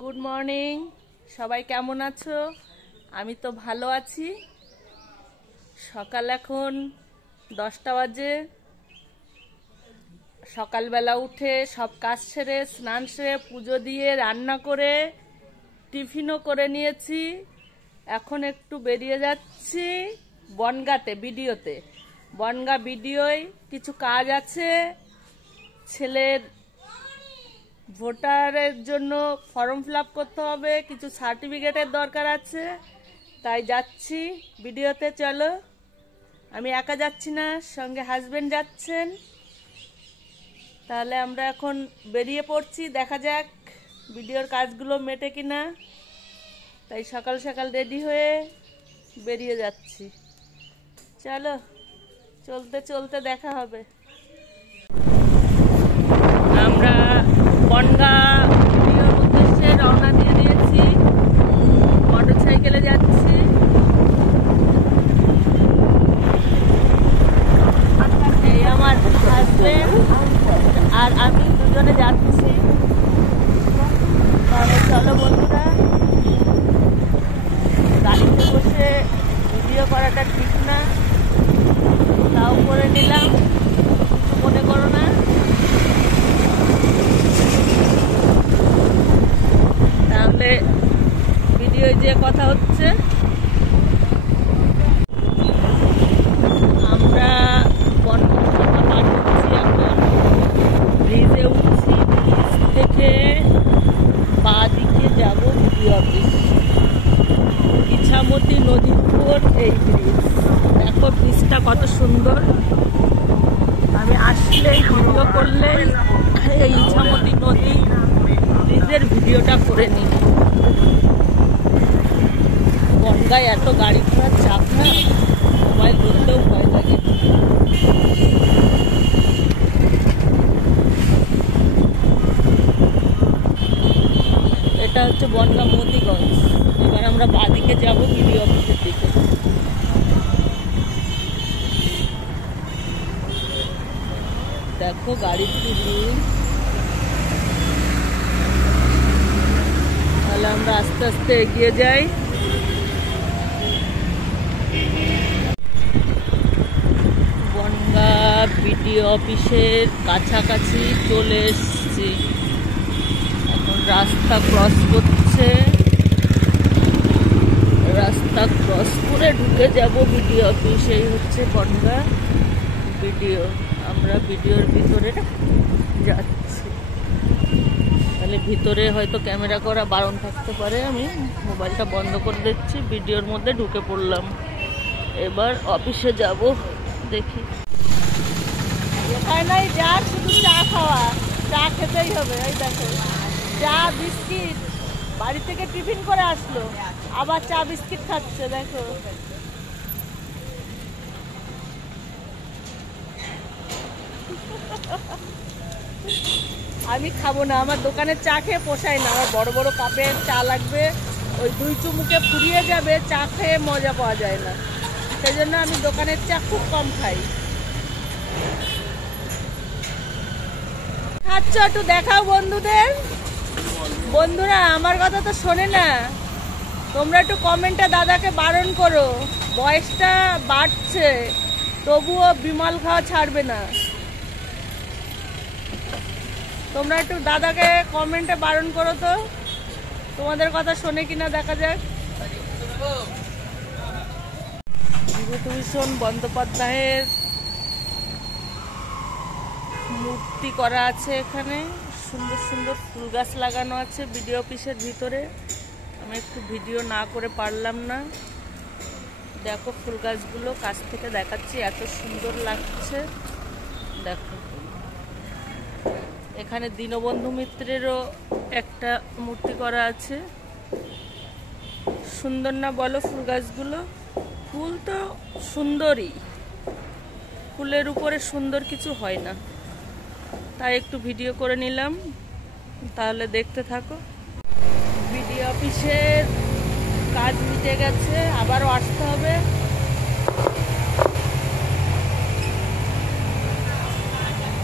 Good morning, সবাই কেমন আছো? আমি তো ভালো আছি। সকাল এখন 10টা বাজে। সকালবেলা উঠে সব কাজ সেরে, স্নান সেরে, পুজো দিয়ে, রান্না করে, টিফিনও করে নিয়েছি। এখন একটু বেরিয়ে যাচ্ছি বনগাঁতে, ভিডিওতে। বনগাঁ ভিডিওয় কিছু কাজ আছে। ছেলের ভোটারের জন্য ফর্ম ফিল আপ করতে হবে, কিছু সার্টিফিকেটের দরকার আছে, তাই যাচ্ছি ভিডিওতে। চলো, আমি একা যাচ্ছি না, সঙ্গে হাজবেন্ড যাচ্ছেন। তাহলে আমরা এখন বেরিয়ে পড়ছি, দেখা যাক ভিডিওর কাজগুলো মেটে কিনা। তাই সকাল সকাল রেডি হয়ে বেরিয়ে যাচ্ছি। চলো, চলতে চলতে দেখা হবে। আমরা বনগাঁ ভিডিওর উদ্দেশ্যে রওনা দিয়ে দিয়েছি। মোটর সাইকেলে যাচ্ছি। এই আমার হাজবেন্ড আর আমি দুজনে যাচ্ছি। তাহলে চলো বন্ধুরা, গাড়িতে বসে ভিডিও করাটা ঠিক না, তাও করে নিলাম, কিছু মনে করো না। তাহলে ভিডিও যে কথা হচ্ছে, আমরা বনগাঁ পার হচ্ছি, এখন ব্রিজে উঠছি। ব্রিজ থেকে বাঁ দিকে যাব ভিডিও অফিস। ইছামতি নদীর উপর এই ব্রিজ। দেখো ব্রিজটা কত সুন্দর। আমি আসলেই ভিডিও করলেই এই ইছামতি নদী ব্রিজের ভিডিওটা করে নিই। বনগাঁয় এত গাড়ি ঘোড়ার চাপ না, মোবাইল ধরতেও ভয় লাগে। এটা হচ্ছে বনগাঁ মতিগঞ্জ। এবার আমরা বাঁদিকে যাব ভিডিও অফিসের দিকে। দেখো গাড়ির কি ভিড়। তাহলে আমরা আস্তে আস্তে এগিয়ে যাই। বনগাঁ ভিডিও অফিসের কাছাকাছি চলে এসেছি। এখন রাস্তা ক্রস করছে। রাস্তা ক্রস করে ঢুকে যাব ভিডিও অফিস। এই হচ্ছে বনগাঁ ভিডিও। আমরা ভিডিওর ভিতরে যাচ্ছি। তাহলে ভিতরে হয়তো ক্যামেরা করা বারণ থাকতে পারে, আমি মোবাইলটা বন্ধ করে দিচ্ছি। ভিডিওর মধ্যে ঢুকে পড়লাম। এবার অফিসে যাব, দেখি। এখানে যা শুধু চা খাওয়া, চা খেতেই হবে। এই দেখো চা বিস্কিট, বাড়ি থেকে টিফিন করে আসলো, আবার চা বিস্কিট খাচ্ছে। দেখো আমি খাবো না, আমার দোকানের চা খেয়ে পোষায় না। আমার বড় বড় কাপের চা লাগবে, ওই দুই চুমুকে ফুরিয়ে যাবে, চা খেয়ে মজা পাওয়া যায় না। সেই জন্য আমি দোকানের চা খুব কম খাই। খাচ্ছ, একটু দেখাও বন্ধুদের। বন্ধুরা আমার কথা তো শোনে না। তোমরা একটু কমেন্টে দাদাকে বারণ করো, বয়সটা বাড়ছে তবুও বিমল খাওয়া ছাড়বে না। তোমরা একটু দাদাকে কমেন্টে বারণ করো তো, তোমাদের কথা শোনে কিনা দেখা যাক। বিভূতিভূষণ বন্দ্যোপাধ্যায়ের মূর্তি করা আছে এখানে। সুন্দর সুন্দর ফুল গাছ লাগানো আছে ভিডিও অফিসের ভিতরে। আমি একটু ভিডিও না করে পারলাম না। দেখো ফুল গাছগুলো কাছ থেকে দেখাচ্ছি, এত সুন্দর লাগছে। দেখো এখানে দীনবন্ধু মিত্রেরও একটা মূর্তি করা আছে। সুন্দর না বলো ফুল গাছগুলো? ফুল তো সুন্দরই, ফুলের উপরে সুন্দর কিছু হয় না, তাই একটু ভিডিও করে নিলাম। তাহলে দেখতে থাকো। ভিডিও অফিসের কাজ মিটে গেছে, আবারও আসতে হবে।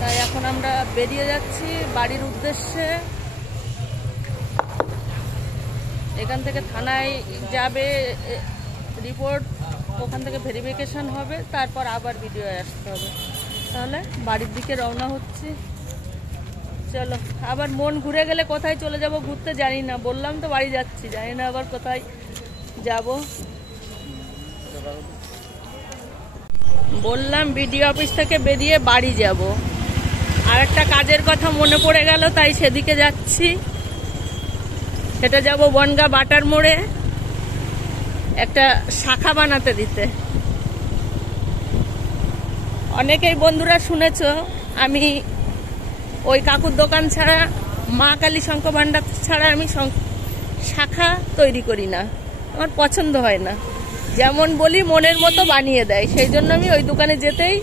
তাই এখন আমরা বেরিয়ে যাচ্ছি বাড়ির উদ্দেশ্যে। এখান থেকে থানায় যাবে, রিপোর্ট, ওখান থেকে ভেরিফিকেশন হবে, তারপর আবার ভিডিও আসতে হবে। তাহলে বাড়ির দিকে রওনা হচ্ছি। চলো, আবার মন ঘুরে গেলে কোথায় চলে যাব ঘুরতে জানি না। বললাম তো বাড়ি যাচ্ছি, জানি না আবার কোথায় যাব। বললাম বিডিও অফিস থেকে বেরিয়ে বাড়ি যাব, আর একটা কাজের কথা মনে পড়ে গেল, তাই সেদিকে যাচ্ছি। সেটা যাব বনগাঁ বাটার মোড়ে একটা শাখা বানাতে দিতে। অনেকেই বন্ধুরা শুনেছ আমি ওই কাকুর দোকান ছাড়া, মা কালী শঙ্খ ভান্ডার ছাড়া আমি শাখা তৈরি করি না, আমার পছন্দ হয় না। যেমন বলি মনের মতো বানিয়ে দেয়, সেই জন্য আমি ওই দোকানে যেতেই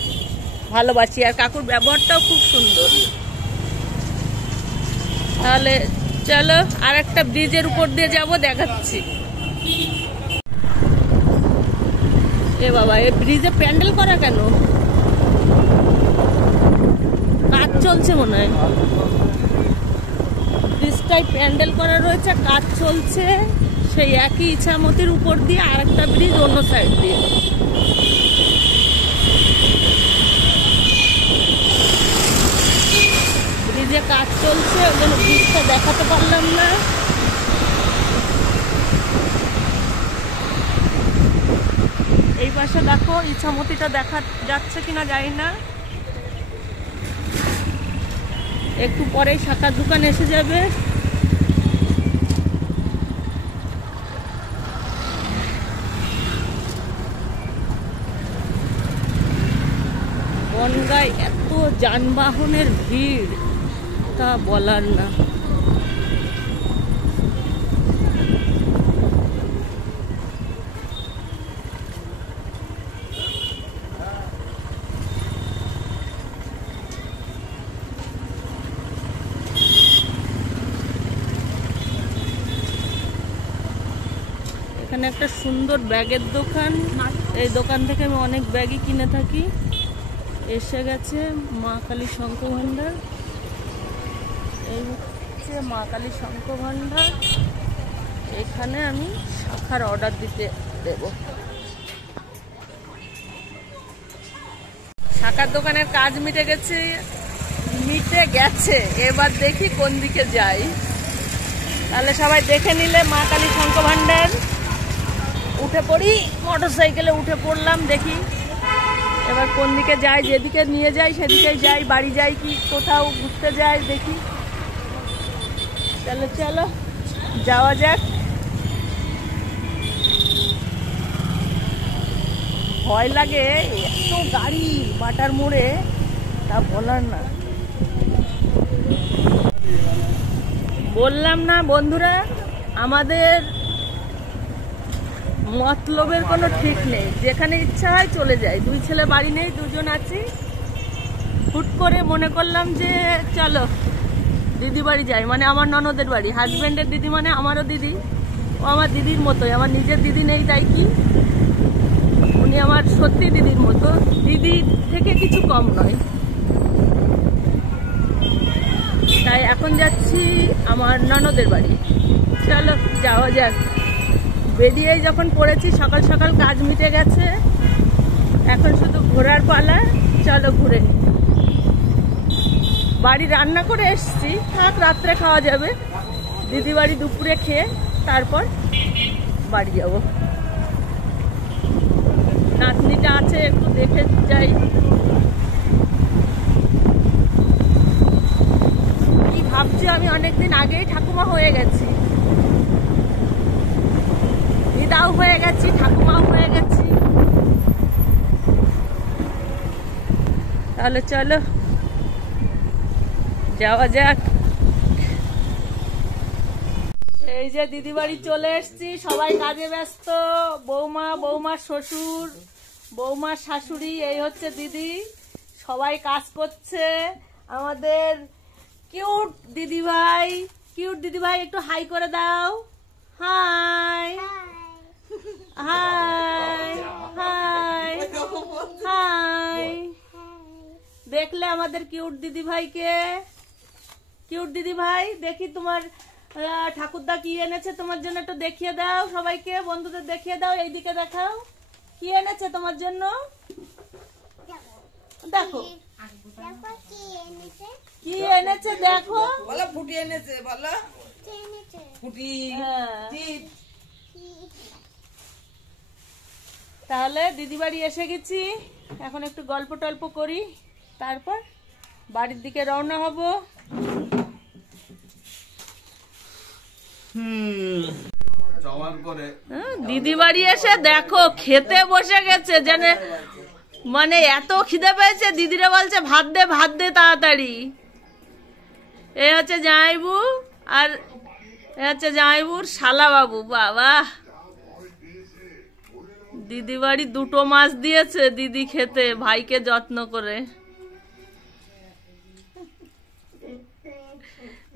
ভালোবাসি। আর কাকুর ব্যবহারটাও খুব সুন্দর। তাহলে চলো, আর একটা ব্রিজের উপর দিয়ে যাব, দেখাচ্ছি। এ বাবা, এই ব্রিজে প্যান্ডেল করা কেন? কাজ চলছে মনে হয়, ব্রিজটাই প্যান্ডেল করা রয়েছে, কাজ চলছে। সেই একই ইছামতির উপর দিয়ে আর একটা ব্রিজ অন্য সাইড দিয়ে। ব্রিজে কাজ চলছে, ওই জন্য ব্রিজটা দেখাতে পারলাম না। এই পাশে দেখো, ইছামতিটা দেখা যাচ্ছে কিনা জানি না। একটু পরেই শাখার দোকান এসে যাবে। বনগাঁয় এত যানবাহনের ভিড়, তা বলার না। এখানে একটা সুন্দর ব্যাগের দোকান, এই দোকান থেকে আমি অনেক ব্যাগই কিনে থাকি। এসে গেছে মা কালী শঙ্খ ভান্ডার, এই হচ্ছে মা কালী শঙ্খ ভান্ডার। এখানে আমি শাখার অর্ডার দিতে দেব। শাখার দোকানের কাজ মিটে গেছে, এবার দেখি কোন দিকে যাই। তাহলে সবাই দেখে নিলে মা কালী শঙ্খ ভান্ডার, উঠে পড়ি। মোটর সাইকেলে উঠে পড়লাম, দেখি এবার কোন দিকে যাই। যেদিকে নিয়ে যাই সেদিকেই যাই, বাড়ি যাই কি কোথাও ঘুরতে যাই দেখি। চলো চলো যাওয়া যাক। ভয় লাগে, এত গাড়ি বাটার মোড়ে, তা বলার না। বললাম না বন্ধুরা, আমাদের মতলবের কোনো ঠিক নেই, যেখানে ইচ্ছা হয় চলে যাই। দুই ছেলে বাড়ি নেই, দুজন আছি। হুট করে মনে করলাম যে চলো দিদি বাড়ি যাই, মানে আমার ননদের বাড়ি। হাজবেন্ডের দিদি মানে আমারও দিদি, ও আমার দিদির মতোই। আমার নিজের দিদি নেই তাই কি, উনি আমার সত্যি দিদির মতো, দিদির থেকে কিছু কম নয়। তাই এখন যাচ্ছি আমার ননদের বাড়ি। চলো যাওয়া যাক। বেরিয়েই যখন পড়েছি, সকাল সকাল কাজ মিটে গেছে, এখন শুধু ঘোরার পালা। চলো ঘুরে। বাড়ি রান্না করে এসছি, থাক রাত্রে খাওয়া যাবে। দিদি বাড়ি দুপুরে খেয়ে তারপর বাড়ি যাব। নাতনিটা আছে, একটু দেখে যাই। কি ভাবছি, আমি অনেকদিন আগেই ঠাকুমা হয়ে গেছি, দিদাও হয়ে গেছি, ঠাকুমাও হয়ে গেছি। তাহলে চলো যাওয়া যাক। এই যে দিদি বাড়ি চলে এসছি, সবাই কাজে ব্যস্ত। বৌমা, বৌমার শ্বশুর, বৌমার শাশুড়ি, এই হচ্ছে দিদি, সবাই কাজ করছে। আমাদের কিউট দিদি ভাই, কিউট দিদি ভাই একটু হাই করে দাও। High high high high. দেখলে আমাদের কিউট দিদি ভাইকে? কিউট দিদি ভাই, দেখি তোমার ঠাকুরদা কি এনেছে তোমার জন্য একটু দেখিয়ে দাও, সবাইকে বন্ধুদের দেখিয়ে দাও, এইদিকে দেখাও কি এনেছে তোমার জন্য। দেখো কি এনেছে, দেখো বলো ফুটি এনেছে, বলো ফুটি। তাহলে দিদি বাড়ি এসে গেছি, এখন একটু গল্প টল্প করি, তারপর বাড়ির দিকে রওনা হব। দিদি বাড়ি এসে দেখো খেতে বসে গেছে, মানে এত খিদে পেয়েছে, দিদিরা বলছে ভাত দে তাড়াতাড়ি। এ হচ্ছে জামাইবু, আর এ হচ্ছে জামাইবুর শালা বাবু। বাবা, দিদি বাড়ি 2টো মাছ দিয়েছে দিদি খেতে, ভাইকে যত্ন করে।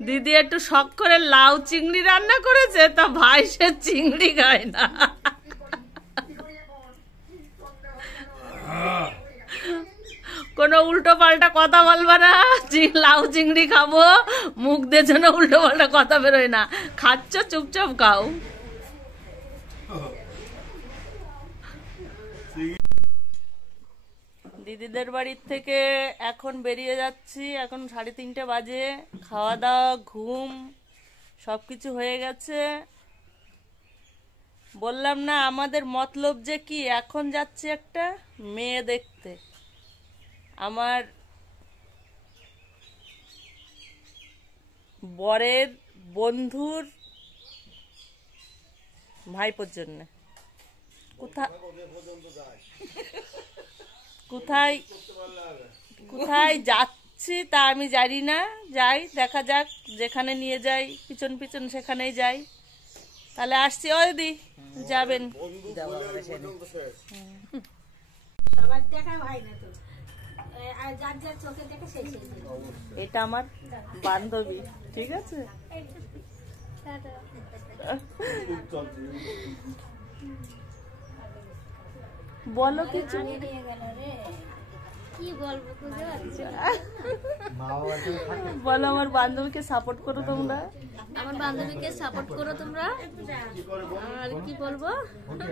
দিদি একটু শখ করে লাউ চিংড়ি রান্না করেছে, তা ভাই সে চিংড়ি খায় না। কোনো উল্টো পাল্টা কথা বলবা না, লাউ চিংড়ি খাবো, মুখ দিয়ে যেন উল্টো পাল্টা কথা বেরোয় না। খাচ্ছ চুপচাপ খাও। দিদিদের বাড়ির থেকে এখন বেরিয়ে যাচ্ছি, এখন 3:30 বাজে। খাওয়া দাওয়া, ঘুম সবকিছু হয়ে গেছে। বললাম না আমাদের মতলব যে কি, এখন যাচ্ছি একটা মেয়ে দেখতে, আমার বরের বন্ধুর ভাইপোর জন্য। কোথায় যাচ্ছি তা আমি জানি না, যাই দেখা যাক, যেখানে নিয়ে যাই পিছন পিছন সেখানেই যাই। তাহলে আসছি। ও দিদি যাবেন? এটা আমার বান্ধবী, ঠিক আছে? বলো কিছু। বলো আমার বান্ধবীকে সাপোর্ট করো তোমরা, আমার বান্ধবীকে সাপোর্ট করো তোমরা। আর কি বলবো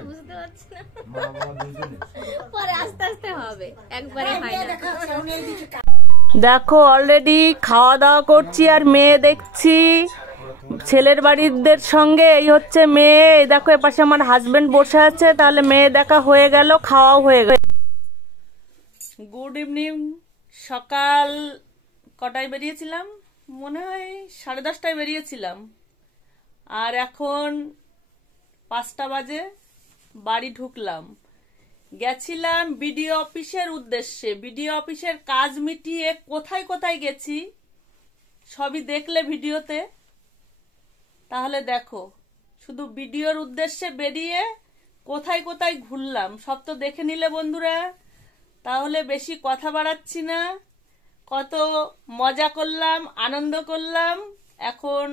বুঝতে পারছি না, পরে আস্তে আস্তে হবে, একবারে হয় না। দেখো অলরেডি খাওয়া দাওয়া করছি আর মেয়ে দেখছি ছেলের বাড়িদের সঙ্গে। এই হচ্ছে মেয়ে, দেখো এপাশে আমার হাজবেন্ড বসে আছে। তাহলে মেয়ে দেখা হয়ে গেল, খাওয়াও হয়ে গেল। Good evening. সকাল কটায় বেরিয়েছিলাম, মনে হয় 10:30টায় বেরিয়েছিলাম, আর এখন 5টা বাজে বাড়ি ঢুকলাম। গেছিলাম বিডিও অফিসের উদ্দেশ্যে, বিডিও অফিসের কাজ মিটিয়ে কোথায় কোথায় গেছি সবই দেখলে ভিডিওতে। তাহলে দেখো, শুধু বিডিওর উদ্দেশ্যে বেরিয়ে কোথায় কোথায় ঘুরলাম সব তো দেখে নিলে বন্ধুরা। তাহলে বেশি কথা বাড়াচ্ছি না, কত মজা করলাম, আনন্দ করলাম। এখন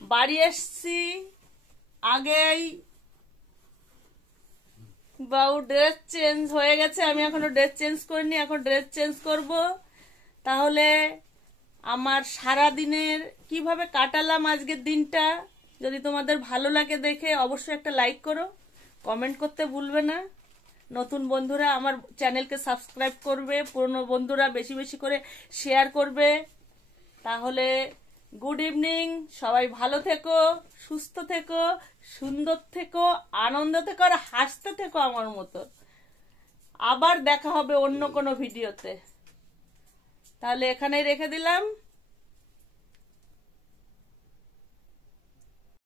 বাড়ি এসছি, আগেই বাবু ড্রেস চেঞ্জ হয়ে গেছে, আমি এখনো ড্রেস চেঞ্জ করিনি, এখন ড্রেস চেঞ্জ করব। তাহলে আমার সারা দিনের কিভাবে কাটালাম আজকের দিনটা যদি তোমাদের ভালো লাগে দেখে, অবশ্যই একটা লাইক করো, কমেন্ট করতে ভুলবে না। নতুন বন্ধুরা আমার চ্যানেলকে সাবস্ক্রাইব করবে, পুরনো বন্ধুরা বেশি বেশি করে শেয়ার করবে। তাহলে গুড ইভিনিং, সবাই ভালো থেকো, সুস্থ থেকো, সুন্দর থেকো, আনন্দ থেকো, আর হাসতে থেকো আমার মতো। আবার দেখা হবে অন্য কোনো ভিডিওতে। তাহলে এখানেই রেখে দিলাম।